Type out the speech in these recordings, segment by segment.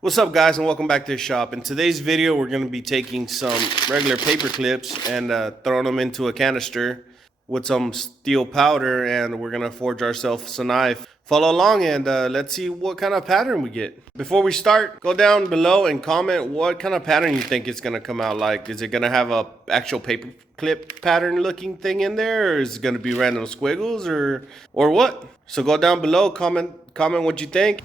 What's up, guys, and welcome back to the shop. In today's video, we're going to be taking some regular paper clips and throwing them into a canister with some steel powder, and we're going to forge ourselves a knife. Follow along and let's see what kind of pattern we get. Before we start, go down below and comment what kind of pattern you think it's going to come out like. Is it going to have a actual paper clip pattern looking thing in there, or is it going to be random squiggles, or what? So go down below, comment what you think.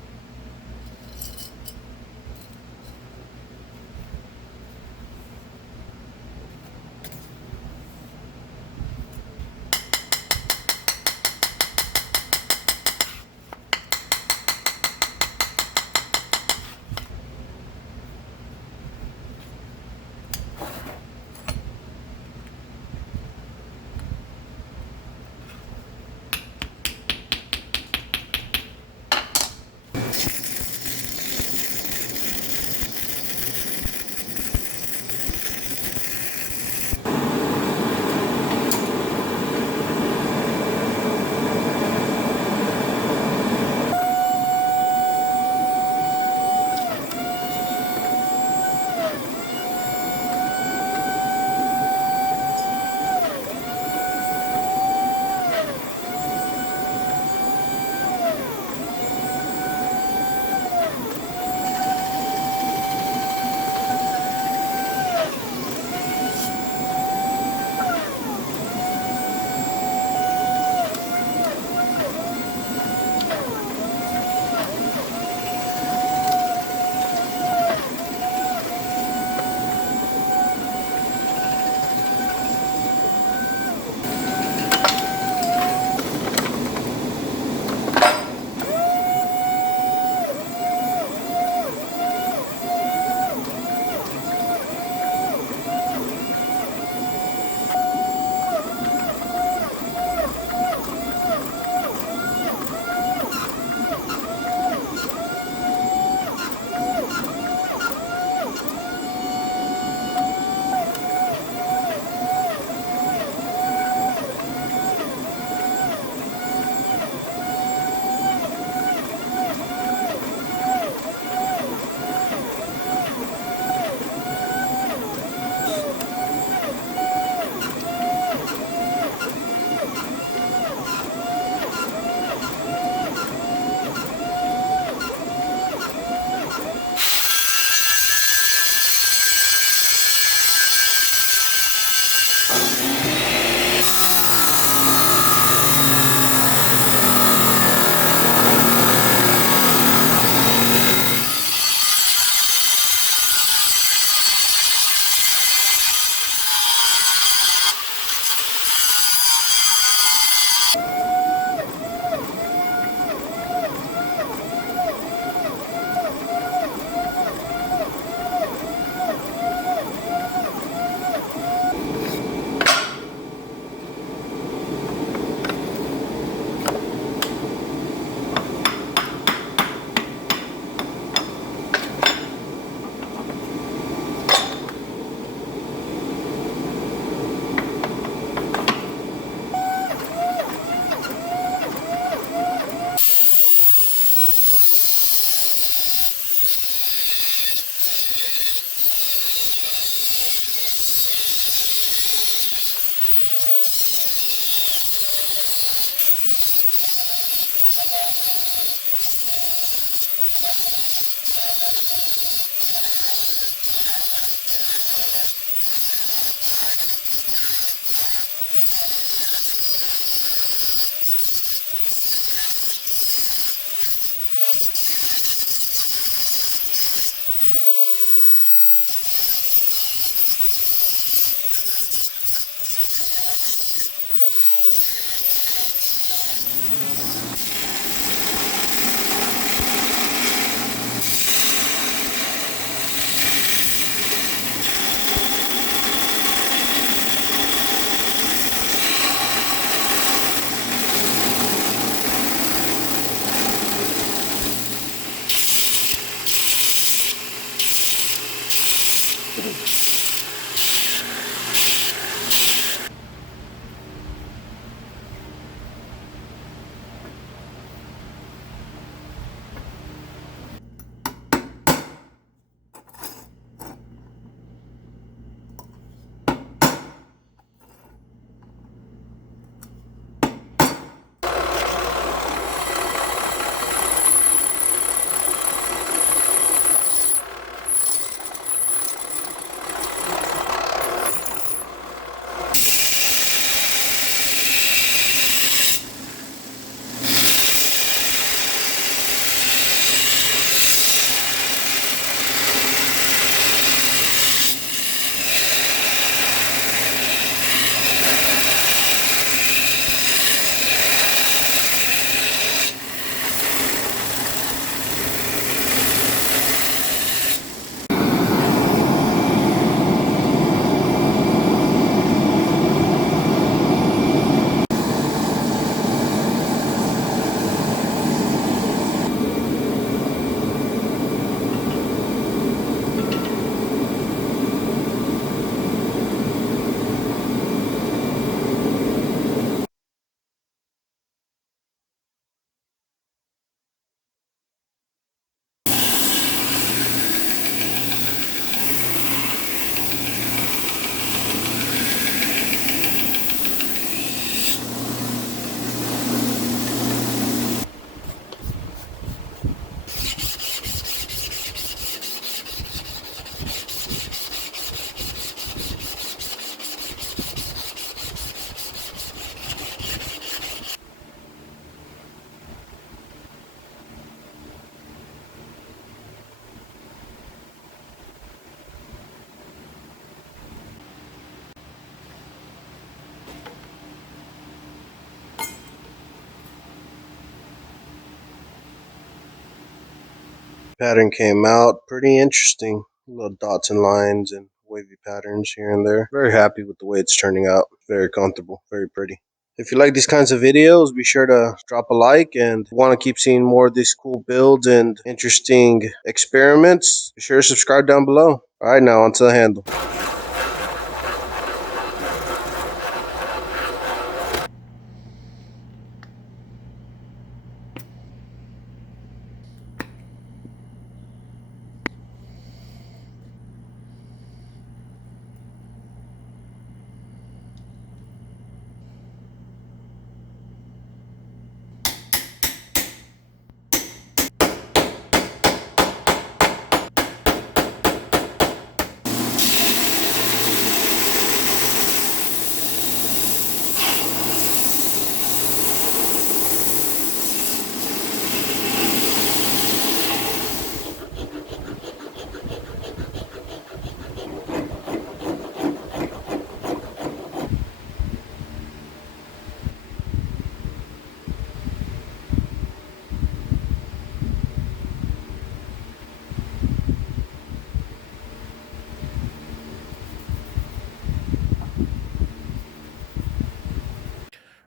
pattern came out. Pretty interesting. Little dots and lines and wavy patterns here and there. Very happy with the way it's turning out. Very comfortable, very pretty. If you like these kinds of videos, be sure to drop a like, and if you want to keep seeing more of these cool builds and interesting experiments, be sure to subscribe down below. Alright, now onto the handle.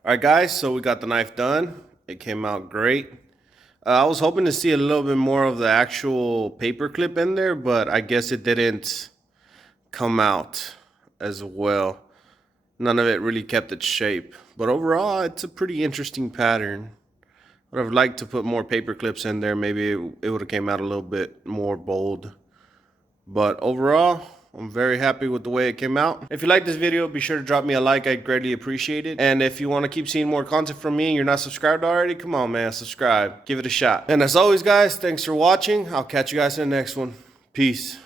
All right, guys, so we got the knife done. It came out great. I was hoping to see a little bit more of the actual paper clip in there, but I guess it didn't come out as well. None of it really kept its shape. But overall, it's a pretty interesting pattern. But I would like to put more paper clips in there. Maybe it would have came out a little bit more bold. But overall, I'm very happy with the way it came out. If you like this video, be sure to drop me a like. I'd greatly appreciate it. And if you want to keep seeing more content from me and you're not subscribed already, come on, man, subscribe. Give it a shot. And as always, guys, thanks for watching. I'll catch you guys in the next one. Peace.